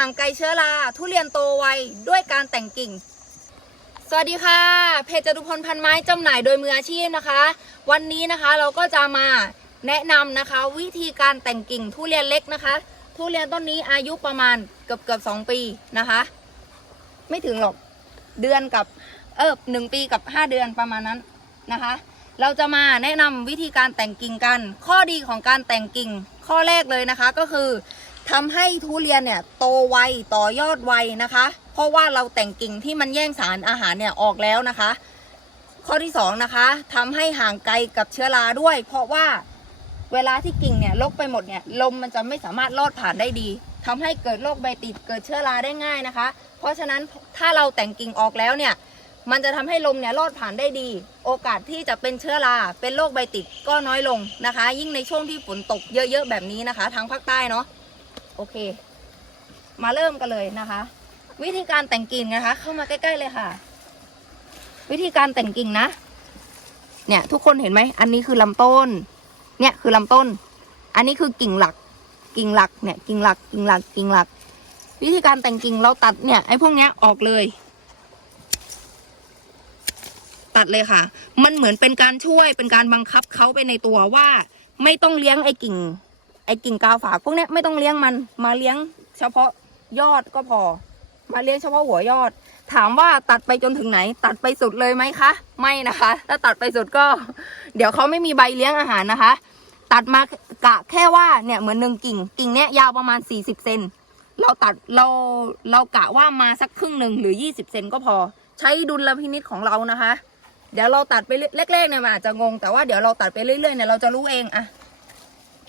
ห่างไกลเชื้อรา ทุเรียนโตไวด้วยการแต่งกิ่ง สวัสดีค่ะ เพจจตุพลพันไม้จำหน่ายโดยมืออาชีพนะคะ วันนี้นะคะเราก็จะมาแนะนำนะคะ วิธีการแต่งกิ่งทุเรียนเล็กนะคะ ทุเรียนต้นนี้อายุประมาณเกือบเกือบสองปีนะคะ ไม่ถึงหรอกเดือนกับเออหนึ่งปีกับห้าเดือนประมาณนั้นนะคะ เราจะมาแนะนำวิธีการแต่งกิ่งกัน ข้อดีของการแต่งกิ่งข้อแรกเลยนะคะก็คือ ทำให้ทุเรียนเนี่ยโตไวต่อยอดไวนะคะ เพราะว่าเราแต่งกิ่งที่มันแย่งสารอาหารเนี่ยออกแล้วนะคะ ข้อที่สองนะคะทำให้ห่างไกลกับเชื้อราด้วย เพราะว่าเวลาที่กิ่งเนี่ยลกไปหมดเนี่ยลมมันจะไม่สามารถลอดผ่านได้ดีทำให้เกิดโรคใบติดเกิดเชื้อราได้ง่ายนะคะ เพราะฉะนั้นถ้าเราแต่งกิ่งออกแล้วเนี่ยมันจะทำให้ลมเนี่ยลอดผ่านได้ดี โอกาสที่จะเป็นเชื้อราเป็นโรคใบติดก็น้อยลงนะคะ ยิ่งในช่วงที่ฝนตกเยอะๆแบบนี้นะคะทางภาคใต้เนาะ โอเค มาเริ่มกันเลยนะคะ วิธีการแต่งกิ่งนะคะ เข้ามาใกล้ๆเลยค่ะ วิธีการแต่งกิ่งนะ เนี่ยทุกคนเห็นไหม อันนี้คือลำต้น เนี่ยคือลำต้น อันนี้คือกิ่งหลัก กิ่งหลัก เนี่ย กิ่งหลัก กิ่งหลัก กิ่งหลัก วิธีการแต่งกิ่งเราตัดเนี่ยไอ้พวกเนี้ยออกเลย ตัดเลยค่ะ มันเหมือนเป็นการช่วยเป็นการบังคับเขาไปในตัวว่า ไม่ต้องเลี้ยงไอ้กิ่ง ไอ้กิ่งกาวฝากพวกนี้ไม่ต้องเลี้ยงมัน มาเลี้ยงเฉพาะยอดก็พอ มาเลี้ยงเฉพาะหัวยอด ถามว่าตัดไปจนถึงไหน ตัดไปสุดเลยไหมคะ ไม่นะคะ ถ้าตัดไปสุดก็ เดี๋ยวเขาไม่มีใบเลี้ยงอาหารนะคะ ตัดมากะแค่ว่าเนี่ยเหมือนหนึ่งกิ่ง กิ่งเนี้ยยาวประมาณ 40เซนเราตัดเราเรากะว่ามาสักครึ่งหนึ่งหรือ 20เซนก็พอ ใช้ดุลพินิจของเรานะคะ เดี๋ยวเราตัดไปเรื่อยแรกๆเนี่ยมันอาจจะงงแต่ว่าเดี๋ยวเราตัดไปเรื่อยๆเนี่ยเราจะรู้เองอะ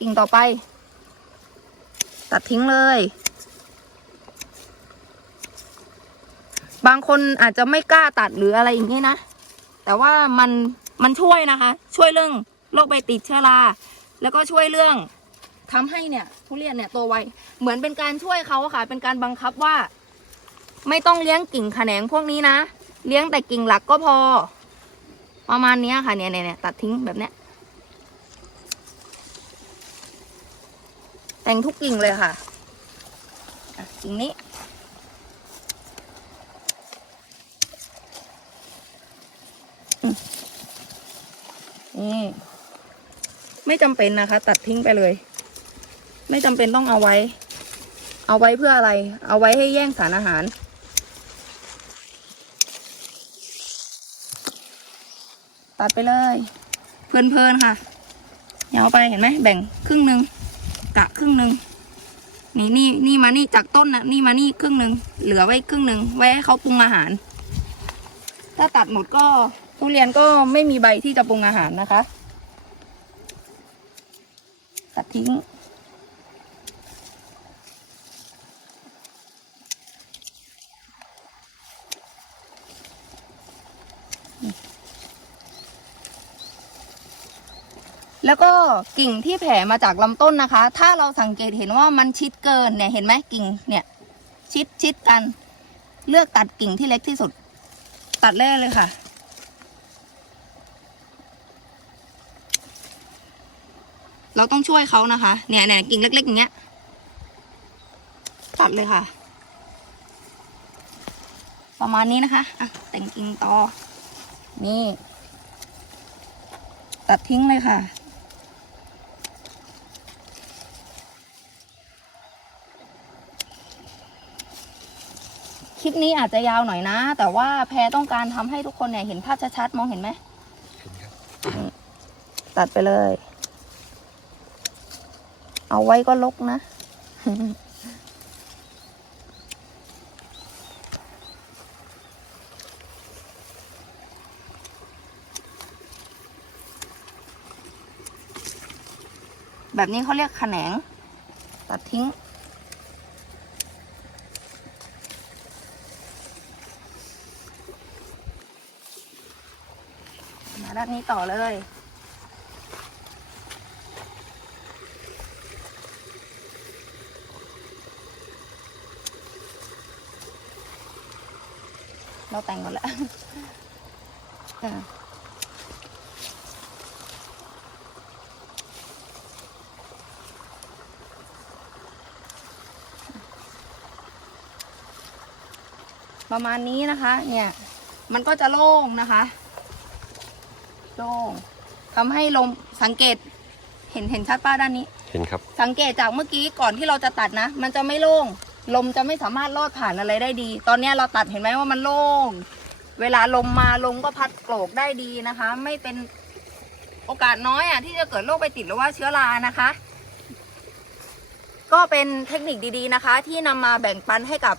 กิ่งต่อไป ตัดทิ้งเลย บางคนอาจจะไม่กล้าตัดหรืออะไรอย่างนี้นะ แต่ว่ามันมันช่วยนะคะ ช่วยเรื่องโรคใบติดเชื้อราแล้วก็ช่วยเรื่องทำให้เนี่ยทุเรียนเนี่ยโตไวเหมือนเป็นการช่วยเขาค่ะ เป็นการบังคับว่า ไม่ต้องเลี้ยงกิ่งแขนงพวกนี้นะ เลี้ยงแต่กิ่งหลักก็พอ ประมาณนี้ค่ะเนี่ยเนี่ยเนี่ยตัดทิ้งแบบเนี้ย แต่ งทุกกิ่งเลยค่ะกิ่งนี้ นี่ ไม่จำเป็นนะคะ ตัดทิ้งไปเลย ไม่จำเป็นต้องเอาไว้ เอาไว้เพื่ออะไร เอาไว้ให้แย่งสารอาหารตัดไปเลย เพลินๆค่ะยาเอาไปเห็นไหมแบ่งครึ่งหนึ่ง กะครึ่งหนึ่งนี่นี่นี่มานี่จากต้นนะนี่มานี่ครึ่งหนึ่งเหลือไว้ครึ่งหนึ่งไว้ให้เขาปรุงอาหาร ถ้าตัดหมดก็ทุเรียนก็ไม่มีใบที่จะปรุงอาหารนะคะ ตัดทิ้ง แล้วก็กิ่งที่แผ่มาจากลำต้นนะคะ ถ้าเราสังเกตเห็นว่ามันชิดเกินเนี่ยเห็นไหมกิ่งเนี่ยชิดชิดกัน เลือกตัดกิ่งที่เล็กที่สุด ตัดแรกเลยค่ะ เราต้องช่วยเขานะคะ เนี่ยเนี่ยกิ่งเล็กๆอย่างเงี้ย ตัดเลยค่ะ ประมาณนี้นะคะอะแต่งกิ่งต่อนี่ ตัดทิ้งเลยค่ะ คลิปนี้อาจจะยาวหน่อยนะ แต่ว่าแพรต้องการทำให้ทุกคนเนี่ยเห็นภาพชัดๆ มองเห็นไหมตัดไปเลย เอาไว้ก็ลกนะ แบบนี้เขาเรียกแขนง ตัดทิ้ง ด้านนี้ต่อเลย เราแต่งหมดแล้วอะประมาณนี้นะคะ เนี่ย มันก็จะโล่งนะคะ โล่งทำให้ลมสังเกต เห็นเห็นชัดป้าด้านนี้ เห็นครับ สังเกตจากเมื่อกี้ก่อนที่เราจะตัดนะ มันจะไม่โล่ง ลมจะไม่สามารถลอดผ่านอะไรได้ดี ตอนเนี้ยเราตัดเห็นไหมว่ามันโล่ง เวลาลมมาลมก็พัดโกรกได้ดีนะคะ ไม่เป็นโอกาสน้อยอะที่จะเกิดโรคไปติดหรือว่าเชื้อรานะคะ ก็เป็นเทคนิคดีๆนะคะ ที่นำมาแบ่งปันให้กับ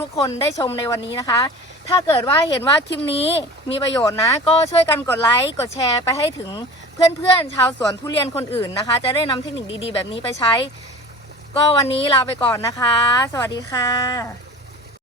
ทุกๆคนได้ชมในวันนี้นะคะ ถ้าเกิดว่าเห็นว่าคลิปนี้มีประโยชน์นะ ก็ช่วยกันกดไลค์ กดแชร์ไปให้ถึงเพื่อนๆ ชาวสวนทุเรียนคนอื่นนะคะ จะได้นำเทคนิคดีๆ แบบนี้ไปใช้ ก็วันนี้ลาไปก่อนนะคะ สวัสดีค่ะ